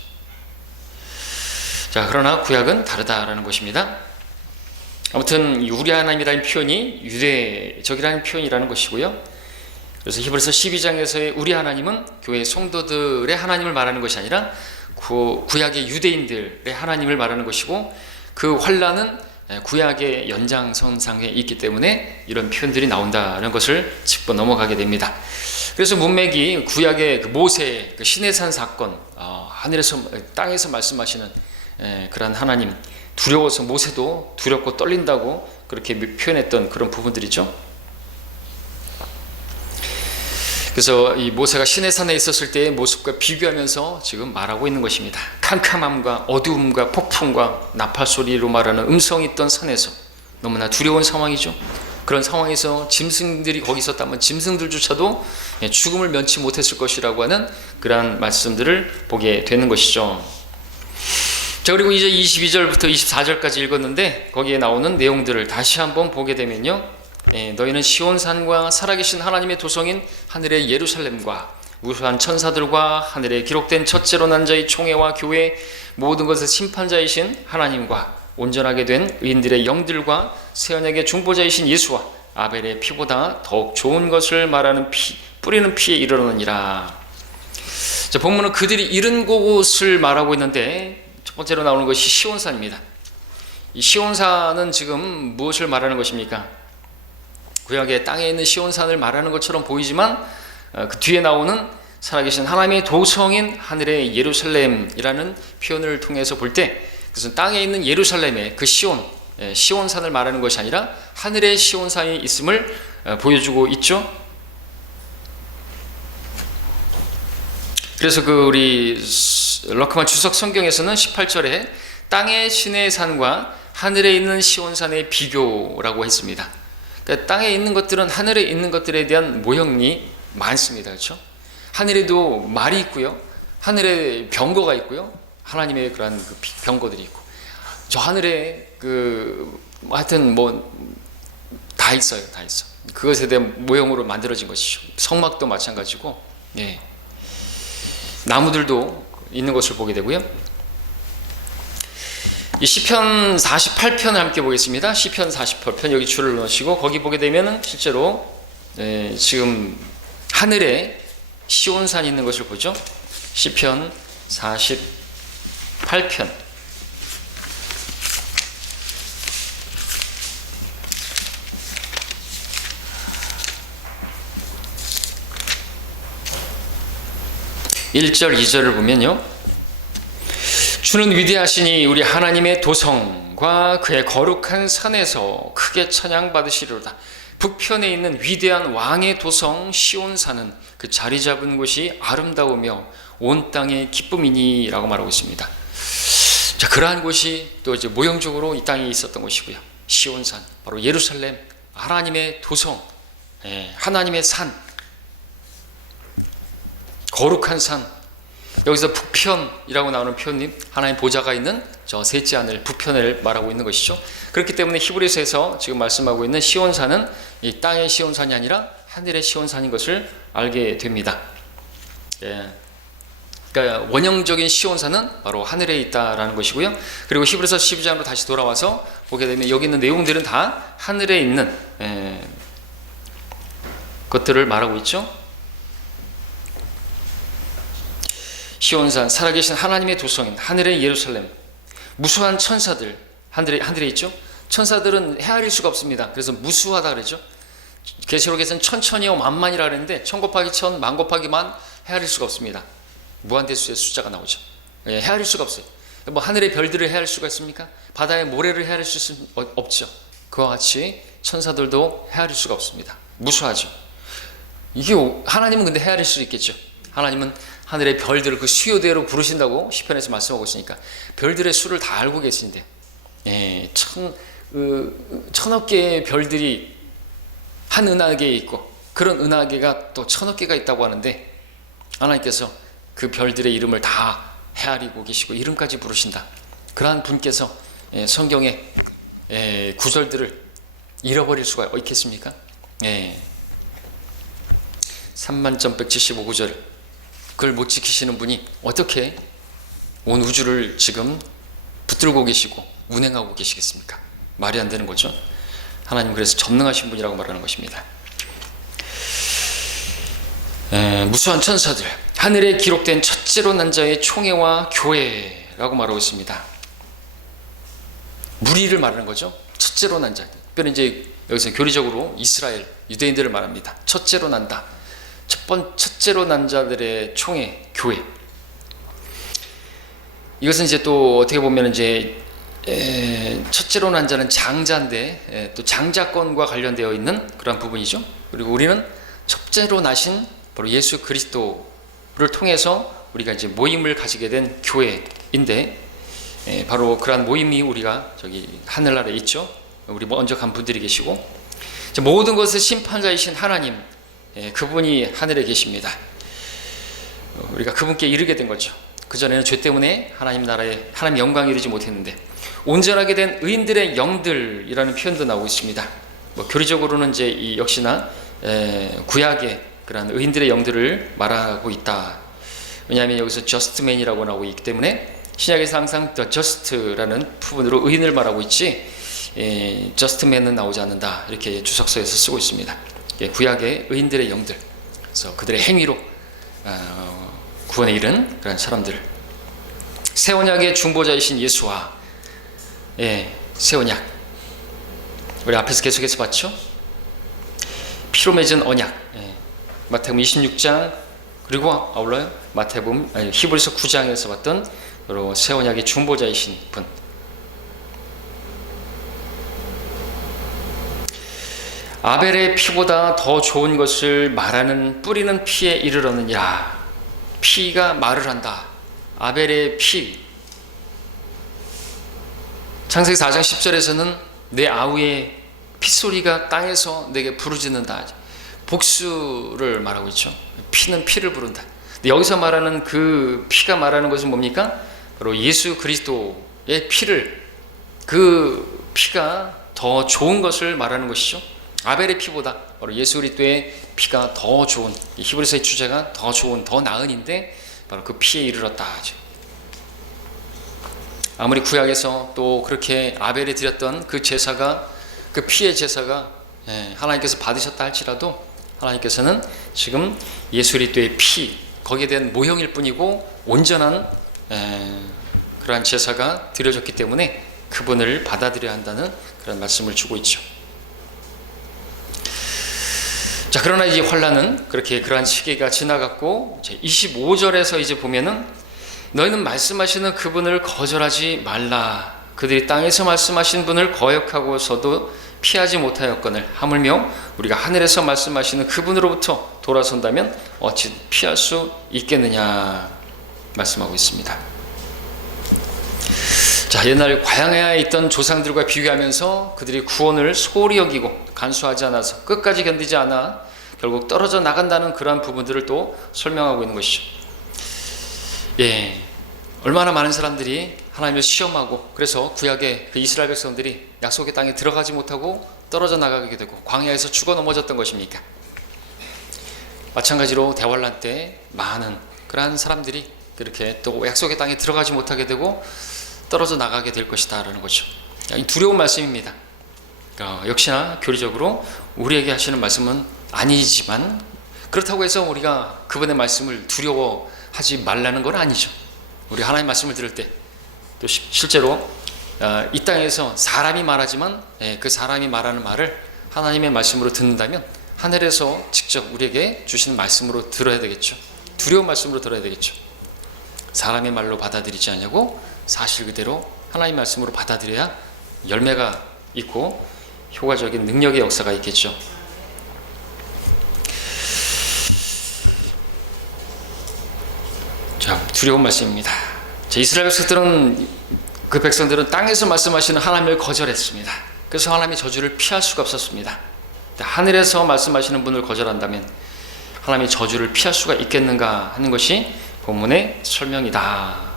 자, 그러나 구약은 다르다라는 것입니다. 아무튼 우리 하나님이라는 표현이 유대적이라는 표현이라는 것이고요. 그래서 히브리서 12장에서의 우리 하나님은 교회 성도들의 하나님을 말하는 것이 아니라 구약의 유대인들의 하나님을 말하는 것이고, 그 환난은 구약의 연장선상에 있기 때문에 이런 표현들이 나온다는 것을 짚고 넘어가게 됩니다. 그래서 문맥이 구약의 그 모세 그 시내산 사건, 하늘에서 땅에서 말씀하시는 그러한 하나님, 두려워서 모세도 두렵고 떨린다고 그렇게 표현했던 그런 부분들이죠. 그래서 이 모세가 시내산에 있었을 때의 모습과 비교하면서 지금 말하고 있는 것입니다. 캄캄함과 어두움과 폭풍과 나팔 소리로 말하는 음성이 있던 산에서 너무나 두려운 상황이죠. 그런 상황에서 짐승들이 거기 있었다면 짐승들조차도 죽음을 면치 못했을 것이라고 하는 그러한 말씀들을 보게 되는 것이죠. 자, 그리고 이제 22절부터 24절까지 읽었는데 거기에 나오는 내용들을 다시 한번 보게 되면요, 너희는 시온산과 살아계신 하나님의 도성인 하늘의 예루살렘과 무수한 천사들과 하늘에 기록된 첫째로 난 자의 총회와 교회 모든 것의 심판자이신 하나님과 온전하게 된 의인들의 영들과 새 언약의 중보자이신 예수와 아벨의 피보다 더욱 좋은 것을 말하는 뿌리는 피에 이르러느니라. 자, 본문은 그들이 이른 곳을 말하고 있는데 첫 번째로 나오는 것이 시온산입니다. 이 시온산은 지금 무엇을 말하는 것입니까? 구약의 땅에 있는 시온산을 말하는 것처럼 보이지만 그 뒤에 나오는 살아계신 하나님의 도성인 하늘의 예루살렘이라는 표현을 통해서 볼 때 그것은 땅에 있는 예루살렘의 그 시온산을 말하는 것이 아니라 하늘의 시온산이 있음을 보여주고 있죠. 그래서 그 우리 러크만 주석 성경에서는 18절에 땅의 신의 산과 하늘에 있는 시온산의 비교라고 했습니다. 그러니까 땅에 있는 것들은 하늘에 있는 것들에 대한 모형이 많습니다. 그렇죠? 하늘에도 말이 있고요, 하늘에 병거가 있고요, 하나님의 그러한 그 병거들이 있고, 저 하늘에 하여튼 다 있어요. 다 있어. 그것에 대한 모형으로 만들어진 것이죠. 성막도 마찬가지고, 나무들도 있는 것을 보게 되고요. 이 시편 48편을 함께 보겠습니다. 시편 48편 여기 줄을 넣으시고 거기 보게 되면 실제로 지금 하늘에 시온산이 있는 것을 보죠. 시편 48편 (1절) (2절을) 보면요, 주는 위대하시니 우리 하나님의 도성과 그의 거룩한 산에서 크게 찬양받으시리로다. 북편에 있는 위대한 왕의 도성 시온산은 그 자리 잡은 곳이 아름다우며 온 땅의 기쁨이니 라고 말하고 있습니다. 자, 그러한 곳이 또 이제 모형적으로 이 땅에 있었던 곳이고요. 시온산, 바로 예루살렘, 하나님의 도성, 하나님의 산, 거룩한 산. 여기서 북편이라고 나오는 표현님, 하나님 보좌가 있는 저 셋째 하늘 북편을 말하고 있는 것이죠. 그렇기 때문에 히브리서에서 지금 말씀하고 있는 시온산은 이 땅의 시온산이 아니라 하늘의 시온산인 것을 알게 됩니다. 그러니까 원형적인 시온산은 바로 하늘에 있다라는 것이고요. 그리고 히브리서 12장으로 다시 돌아와서 보게 되면 여기 있는 내용들은 다 하늘에 있는 것들을 말하고 있죠. 시온산, 살아계신 하나님의 도성인 하늘의 예루살렘, 무수한 천사들, 하늘에 있죠. 천사들은 헤아릴 수가 없습니다. 그래서 무수하다 그러죠. 계시록에서는 천천히요 만만이라 그랬는데 1000 곱하기 1000, 만 곱하기 만 헤아릴 수가 없습니다. 무한대수의 숫자가 나오죠. 헤아릴 수가 없어요. 하늘의 별들을 헤아릴 수가 있습니까? 바다의 모래를 헤아릴 수 없죠. 그와 같이 천사들도 헤아릴 수가 없습니다. 무수하죠. 이게 하나님은 근데 헤아릴 수 있겠죠. 하나님은 하늘의 별들을 그 수요대로 부르신다고 시편에서 말씀하고 있으니까 별들의 수를 다 알고 계신데, 천억 개의 별들이 한 은하계에 있고 그런 은하계가 또 천억 개가 있다고 하는데 하나님께서 그 별들의 이름을 다 헤아리고 계시고 이름까지 부르신다. 그러한 분께서 성경의 구절들을 잃어버릴 수가 있겠습니까? 30,175구절 그걸 못 지키시는 분이 어떻게 온 우주를 지금 붙들고 계시고 운행하고 계시겠습니까? 말이 안 되는 거죠. 하나님 그래서 전능하신 분이라고 말하는 것입니다. 무수한 천사들, 하늘에 기록된 첫째로 난 자의 총회와 교회라고 말하고 있습니다. 무리를 말하는 거죠. 첫째로 난 자. 특별히 이제 여기서 교리적으로 이스라엘 유대인들을 말합니다. 첫째로 난다. 첫째로 난 자들의 총회 교회. 이것은 이제 또 어떻게 보면 이제 첫째로 난 자는 장자인데 또 장자권과 관련되어 있는 그런 부분이죠. 그리고 우리는 첫째로 나신 바로 예수 그리스도를 통해서 우리가 이제 모임을 가지게 된 교회인데 바로 그러한 모임이 우리가 저기 하늘나라에 있죠. 우리 먼저 간 분들이 계시고 모든 것의 심판자이신 하나님 그분이 하늘에 계십니다. 우리가 그분께 이르게 된 거죠. 그전에는 죄 때문에 하나님 나라에 하나님 영광에 이르지 못했는데 온전하게 된 의인들의 영들이라는 표현도 나오고 있습니다. 교리적으로는 이제 이 역시나 구약의 그런 의인들의 영들을 말하고 있다. 왜냐하면 여기서 justman이라고 나오고 있기 때문에 신약에서 항상 the just라는 부분으로 의인을 말하고 있지 justman은 나오지 않는다. 이렇게 주석서에서 쓰고 있습니다. 구약의 의인들의 영들, 그래서 그들의 행위로 구원에 이른 그런 사람들. 새 언약의 중보자이신 예수와 새 언약, 우리 앞에서 계속해서 봤죠. 피로 맺은 언약, 마태복음 26장 그리고 아울러 마태복음 히브리서 9장에서 봤던 바로 새 언약의 중보자이신 분. 아벨의 피보다 더 좋은 것을 말하는 뿌리는 피에 이르렀느니라. 피가 말을 한다. 아벨의 피. 창세기 4장 10절에서는 내 아우의 핏소리가 땅에서 내게 부르짖는다. 복수를 말하고 있죠. 피는 피를 부른다. 근데 여기서 말하는 그 피가 말하는 것은 뭡니까? 바로 예수 그리스도의 피를, 그 피가 더 좋은 것을 말하는 것이죠. 아벨의 피보다 바로 예수 그리스도의 피가 더 좋은, 히브리서의 주제가 더 좋은, 더 나은인데 바로 그 피에 이르렀다 하죠. 아무리 구약에서 또 그렇게 아벨이 드렸던 그 제사가, 그 피의 제사가 하나님께서 받으셨다 할지라도 하나님께서는 지금 예수 그리스도의 피, 거기에 대한 모형일 뿐이고 온전한 그러한 제사가 드려졌기 때문에 그분을 받아들여야 한다는 그런 말씀을 주고 있죠. 자, 그러나 이제 환란은 그렇게 그러한 시기가 지나갔고 25절에서 이제 보면은 너희는 말씀하시는 그분을 거절하지 말라. 그들이 땅에서 말씀하신 분을 거역하고서도 피하지 못하였거늘 하물며 우리가 하늘에서 말씀하시는 그분으로부터 돌아선다면 어찌 피할 수 있겠느냐 말씀하고 있습니다. 자, 옛날 광야에 있던 조상들과 비교하면서 그들이 구원을 소홀히 여기고 간수하지 않아서 끝까지 견디지 않아 결국 떨어져 나간다는 그러한 부분들을 또 설명하고 있는 것이죠. 얼마나 많은 사람들이 하나님을 시험하고 그래서 구약의 그 이스라엘 백성들이 약속의 땅에 들어가지 못하고 떨어져 나가게 되고 광야에서 죽어 넘어졌던 것입니까? 마찬가지로 대환란 때 많은 그러한 사람들이 그렇게 또 약속의 땅에 들어가지 못하게 되고 떨어져 나가게 될 것이다 라는 거죠. 두려운 말씀입니다. 역시나 교리적으로 우리에게 하시는 말씀은 아니지만 그렇다고 해서 우리가 그분의 말씀을 두려워하지 말라는 건 아니죠. 우리 하나님 말씀을 들을 때 또 실제로 이 땅에서 사람이 말하지만 그 사람이 말하는 말을 하나님의 말씀으로 듣는다면 하늘에서 직접 우리에게 주시는 말씀으로 들어야 되겠죠. 두려운 말씀으로 들어야 되겠죠. 사람의 말로 받아들이지 않냐고 사실 그대로 하나님 말씀으로 받아들여야 열매가 있고 효과적인 능력의 역사가 있겠죠. 자, 두려운 말씀입니다. 이스라엘 백성들은 땅에서 말씀하시는 하나님을 거절했습니다. 그래서 하나님의 저주를 피할 수가 없었습니다. 하늘에서 말씀하시는 분을 거절한다면 하나님의 저주를 피할 수가 있겠는가 하는 것이 본문의 설명이다.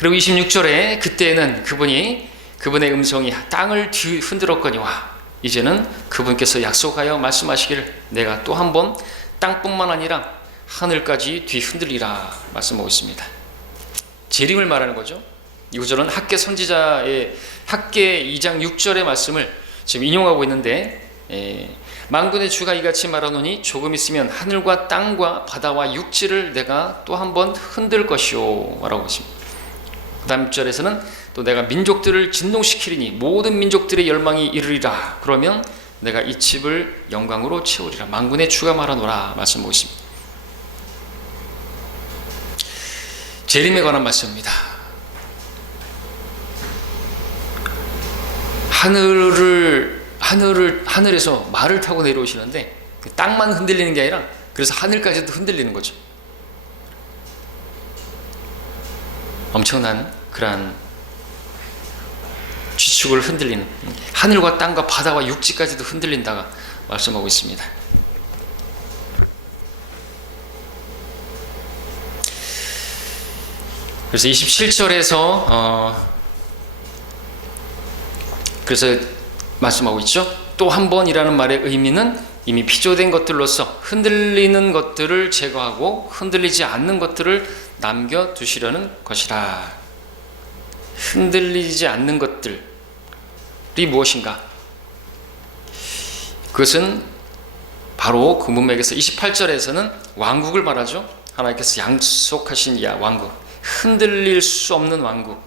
그리고 26절에 그때에는 그분의 음성이 땅을 흔들었거니와 이제는 그분께서 약속하여 말씀하시기를 내가 또 한 번 땅뿐만 아니라 하늘까지 뒤흔들리라 말씀하고 있습니다. 재림을 말하는 거죠. 이 구절은 학개 선지자의 학개 2장 6절의 말씀을 지금 인용하고 있는데 만군의 주가 이같이 말하노니 조금 있으면 하늘과 땅과 바다와 육지를 내가 또 한 번 흔들 것이요 라고 했습니다. 다음 절에서는 또 내가 민족들을 진동시키리니 모든 민족들의 열망이 이르리라. 그러면 내가 이 집을 영광으로 채우리라. 만군의 주가 말하노라 말씀하고 있습니다. 재림에 관한 말씀입니다. 하늘에서 말을 타고 내려오시는데 땅만 흔들리는 게 아니라 그래서 하늘까지도 흔들리는 거죠. 엄청난 그러한 지축을 흔들리는, 하늘과 땅과 바다와 육지까지도 흔들린다가 말씀하고 있습니다. 그래서 27절에서 그래서 말씀하고 있죠. 또 한 번이라는 말의 의미는 이미 피조된 것들로서 흔들리는 것들을 제거하고 흔들리지 않는 것들을 남겨두시려는 것이라. 흔들리지 않는 것들이 무엇인가? 그것은 바로 그 문맥에서 28절에서는 왕국을 말하죠. 하나님께서 약속하신 이 왕국, 흔들릴 수 없는 왕국.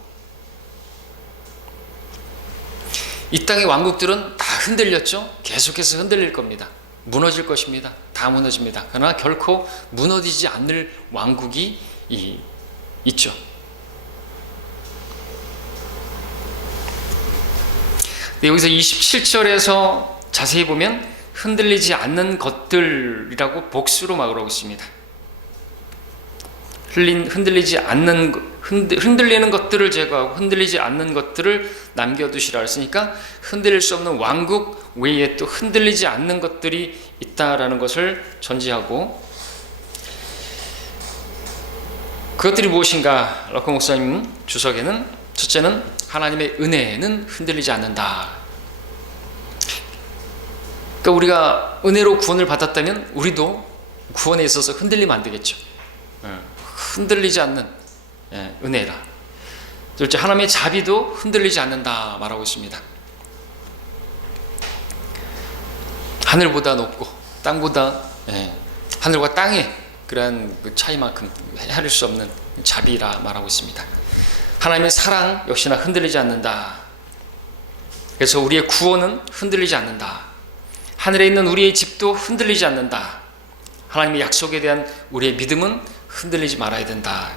이 땅의 왕국들은 다 흔들렸죠. 계속해서 흔들릴 겁니다. 무너질 것입니다. 다 무너집니다. 그러나 결코 무너지지 않을 왕국이 있죠. 여기서 27절에서 자세히 보면 흔들리지 않는 것들이라고 복수로 말하고 있습니다. 흔들리지 않는, 흔들리는 것들을 제거하고 흔들리지 않는 것들을 남겨두시라 했으니까 흔들릴 수 없는 왕국 외에 또 흔들리지 않는 것들이 있다라는 것을 전제하고, 그것들이 무엇인가? 럭커 목사님 주석에는 첫째는 하나님의 은혜는 흔들리지 않는다. 그러니까 우리가 은혜로 구원을 받았다면 우리도 구원에 있어서 흔들리면 안 되겠죠. 흔들리지 않는 은혜라. 둘째, 하나님의 자비도 흔들리지 않는다 말하고 있습니다. 하늘보다 높고 땅보다, 하늘과 땅의 그러한 그 차이만큼 헤아릴 수 없는 자비라 말하고 있습니다. 하나님의 사랑 역시나 흔들리지 않는다. 그래서 우리의 구원은 흔들리지 않는다. 하늘에 있는 우리의 집도 흔들리지 않는다. 하나님의 약속에 대한 우리의 믿음은 흔들리지 말아야 된다.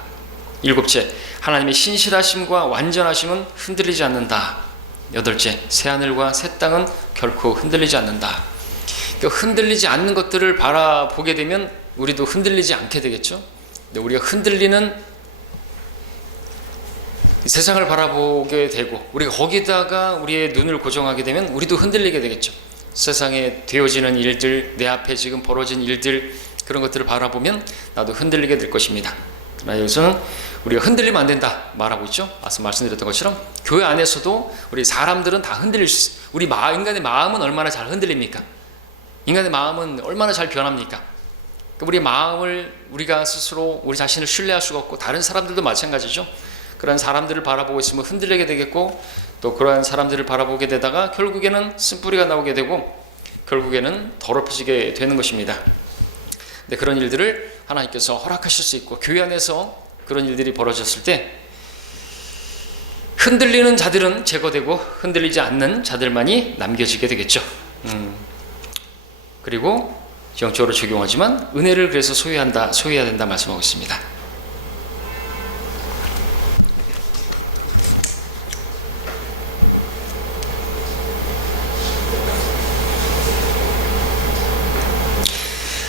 일곱째, 하나님의 신실하심과 완전하심은 흔들리지 않는다. 여덟째, 새하늘과 새 땅은 결코 흔들리지 않는다. 그러니까 흔들리지 않는 것들을 바라보게 되면 우리도 흔들리지 않게 되겠죠. 근데 우리가 흔들리는 세상을 바라보게 되고 우리가 거기다가 우리의 눈을 고정하게 되면 우리도 흔들리게 되겠죠. 세상에 되어지는 일들, 내 앞에 지금 벌어진 일들, 그런 것들을 바라보면 나도 흔들리게 될 것입니다. 그러나 여기서는 우리가 흔들리면 안 된다 말하고 있죠. 말씀드렸던 것처럼 교회 안에서도 우리 사람들은 다 흔들릴 수 있어요. 인간의 마음은 얼마나 잘 흔들립니까? 인간의 마음은 얼마나 잘 변합니까? 우리 마음을 우리가 스스로 우리 자신을 신뢰할 수가 없고 다른 사람들도 마찬가지죠. 그런 사람들을 바라보고 있으면 흔들리게 되겠고 또 그러한 사람들을 바라보게 되다가 결국에는 쓴뿌리가 나오게 되고 결국에는 더럽혀지게 되는 것입니다. 근데 그런 일들을 하나님께서 허락하실 수 있고 교회 안에서 그런 일들이 벌어졌을 때 흔들리는 자들은 제거되고 흔들리지 않는 자들만이 남겨지게 되겠죠. 그리고 영적으로 적용하지만 은혜를 그래서 소유해야 된다 말씀하고 있습니다.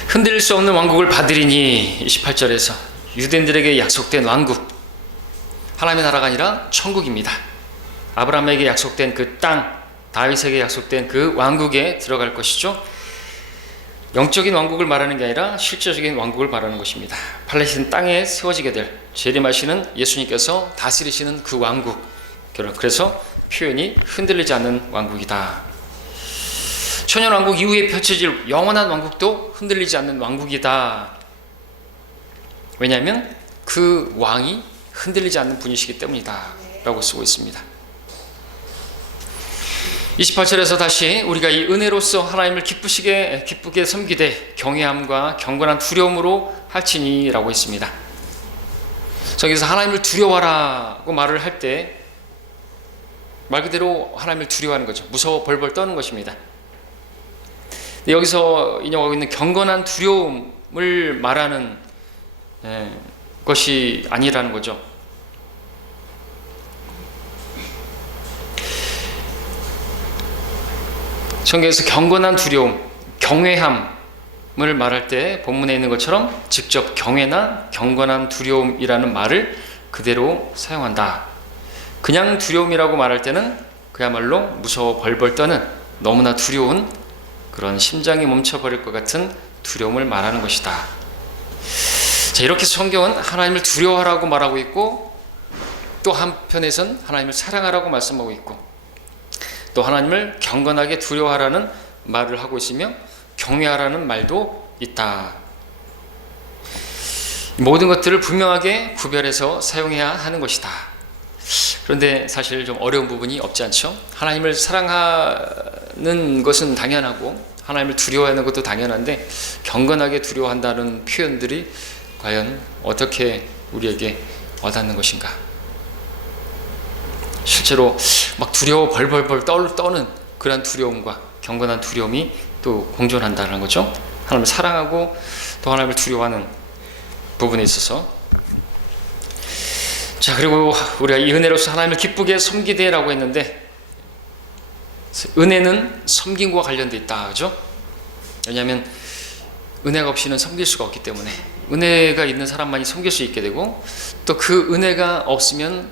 흔들릴 수 없는 왕국을 받으리니 28절에서 유대인들에게 약속된 왕국, 하나님의 나라가 아니라 천국입니다. 아브라함에게 약속된 그 땅, 다윗에게 약속된 그 왕국에 들어갈 것이죠. 영적인 왕국을 말하는 게 아니라 실제적인 왕국을 말하는 것입니다. 팔레스틴 땅에 세워지게 될 재림하시는 예수님께서 다스리시는 그 왕국, 그래서 표현이 흔들리지 않는 왕국이다. 천년왕국 이후에 펼쳐질 영원한 왕국도 흔들리지 않는 왕국이다. 왜냐하면 그 왕이 흔들리지 않는 분이시기 때문이다 라고 쓰고 있습니다. 28절에서 다시 우리가 이 은혜로서 하나님을 기쁘게 섬기되 경외함과 경건한 두려움으로 할지니 라고 했습니다. 저기서 하나님을 두려워하라고 말을 할 때 말 그대로 하나님을 두려워하는 거죠. 무서워 벌벌 떠는 것입니다. 여기서 인용하고 있는 경건한 두려움을 말하는 것이 아니라는 거죠. 성경에서 경건한 두려움, 경외함을 말할 때 본문에 있는 것처럼 직접 경외나 경건한 두려움이라는 말을 그대로 사용한다. 그냥 두려움이라고 말할 때는 그야말로 무서워 벌벌 떠는 너무나 두려운 그런 심장이 멈춰버릴 것 같은 두려움을 말하는 것이다. 자, 이렇게 성경은 하나님을 두려워하라고 말하고 있고 또 한편에선 하나님을 사랑하라고 말씀하고 있고 또 하나님을 경건하게 두려워하라는 말을 하고 있으며 경외하라는 말도 있다. 모든 것들을 분명하게 구별해서 사용해야 하는 것이다. 그런데 사실 좀 어려운 부분이 없지 않죠? 하나님을 사랑하는 것은 당연하고 하나님을 두려워하는 것도 당연한데 경건하게 두려워한다는 표현들이 과연 어떻게 우리에게 와닿는 것인가? 실제로 막 두려워 벌벌벌 떠는 그런 두려움과 경건한 두려움이 또 공존한다는 거죠. 하나님을 사랑하고 또 하나님을 두려워하는 부분에 있어서. 자, 그리고 우리가 이 은혜로서 하나님을 기쁘게 섬기되라고 했는데 은혜는 섬김과 관련되어 있다, 그죠? 왜냐하면 은혜가 없이는 섬길 수가 없기 때문에 은혜가 있는 사람만이 섬길 수 있게 되고 또 그 은혜가 없으면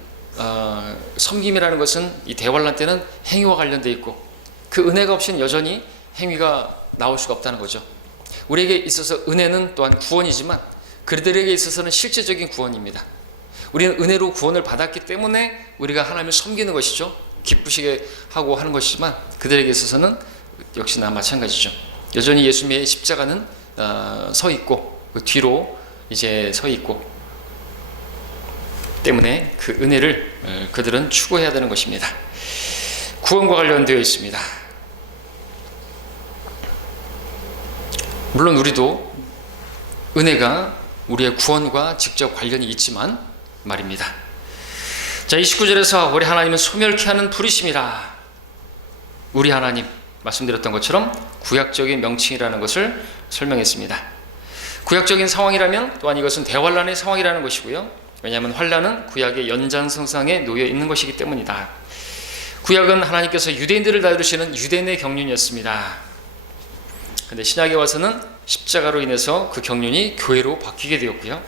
섬김이라는 것은 이 대환란 때는 행위와 관련되어 있고 그 은혜가 없이는 여전히 행위가 나올 수가 없다는 거죠. 우리에게 있어서 은혜는 또한 구원이지만 그들에게 있어서는 실제적인 구원입니다. 우리는 은혜로 구원을 받았기 때문에 우리가 하나님을 섬기는 것이죠. 기쁘시게 하고 하는 것이지만 그들에게 있어서는 역시나 마찬가지죠. 여전히 예수님의 십자가는 서 있고 그 뒤로 이제 서 있고 때문에 그 은혜를 그들은 추구해야 되는 것입니다. 구원과 관련되어 있습니다. 물론 우리도 은혜가 우리의 구원과 직접 관련이 있지만 말입니다. 자, 29절에서 우리 하나님은 소멸케 하는 불이심이라. 우리 하나님 말씀드렸던 것처럼 구약적인 명칭이라는 것을 설명했습니다. 구약적인 상황이라면 또한 이것은 대환란의 상황이라는 것이고요. 왜냐하면 환란은 구약의 연장선상에 놓여 있는 것이기 때문이다. 구약은 하나님께서 유대인들을 다루시는 유대인의 경륜이었습니다. 그런데 신약에 와서는 십자가로 인해서 그 경륜이 교회로 바뀌게 되었고요.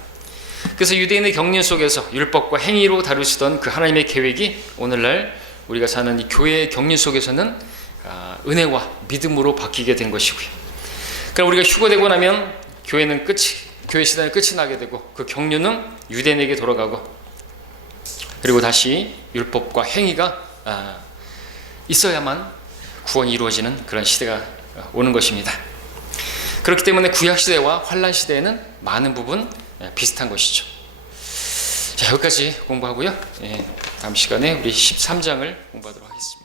그래서 유대인의 경륜 속에서 율법과 행위로 다루시던 그 하나님의 계획이 오늘날 우리가 사는 이 교회의 경륜 속에서는 은혜와 믿음으로 바뀌게 된 것이고요. 그럼 우리가 휴거되고 나면 교회 시대는 끝이 나게 되고 그 경륜은 유대인에게 돌아가고 그리고 다시 율법과 행위가 있어야만 구원이 이루어지는 그런 시대가 오는 것입니다. 그렇기 때문에 구약 시대와 환란 시대에는 많은 부분 비슷한 것이죠. 자, 여기까지 공부하고요. 다음 시간에 우리 13장을 공부하도록 하겠습니다.